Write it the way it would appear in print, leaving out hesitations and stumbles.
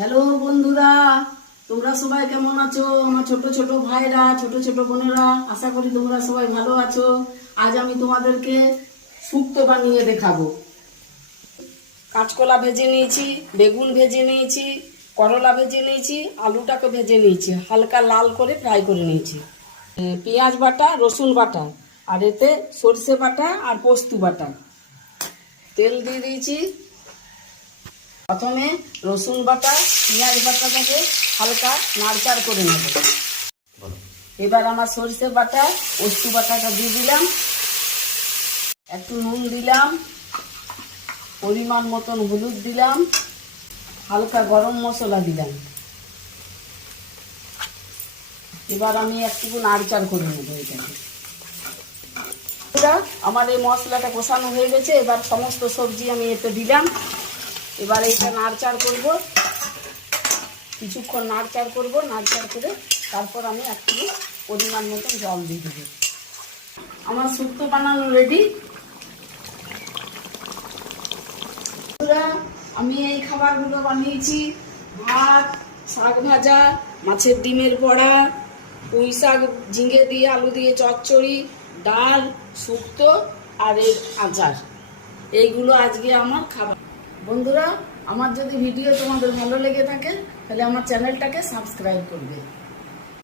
Hello বন্ধুরা, তোমরা সবাই কেমন আছো? আমার ছোট ছোট ভাইরা, ছোট ছোট বোনেরা, আশা করি তোমরা সবাই ভালো আছো। আজ আমি তোমাদেরকে শুক্তো বানিয়ে দেখাবো। কাঁচকলা ভেজে নিয়েছি, বেগুন ভেজে নিয়েছি, করলা ভেজে নিয়েছি, আলুটাকে ভেজে নিয়েছি, হালকা লাল করে ফ্রাই করে নিয়েছি। পেঁয়াজ বাটা, রসুন বাটা, আর এতে সর্ষে বাটা আর পোস্ত বাটা। তেল দিয়ে দিয়েছি। প্রথমে রসুন বাটা, পেঁয়াজ বাটাটাকে হালকা নাড়চাড় করে নেব। এবার আমার সরষে বাটা, পোস্ত বাটাটা দিয়ে দিলাম, একটু নুন দিলাম, পরিমাণ মতন হলুদ দিলাম, হালকা গরম মশলা দিলাম। এবার আমি একটু নাড়চাড় করে নেব এটাকে। আমার এই মশলাটা কষানো হয়ে গেছে। এবার সমস্ত সবজি আমি এতে দিলাম। এবার এইটা নাড়চাড় করব, কিছুক্ষণ নাড়চাড় করব। নাড়চাড় করে তারপর আমি একটু পরিমাণ মতন জল দিয়ে দেবো। আমার শুক্তো বানানো রেডি। আমি এই খাবারগুলো বানিয়েছি: ভাত, শাক ভাজা, মাছের ডিমের বড়া, পুঁই শাক ঝিঙে দিয়ে আলু দিয়ে চচ্চড়ি, ডাল, শুক্তো আর এর আচার। এইগুলো আজকে আমার খাবার। বন্ধুরা, আমার যদি ভিডিও তোমাদের ভালো লেগে থাকে তাহলে আমার চ্যানেলটাকে সাবস্ক্রাইব করবে।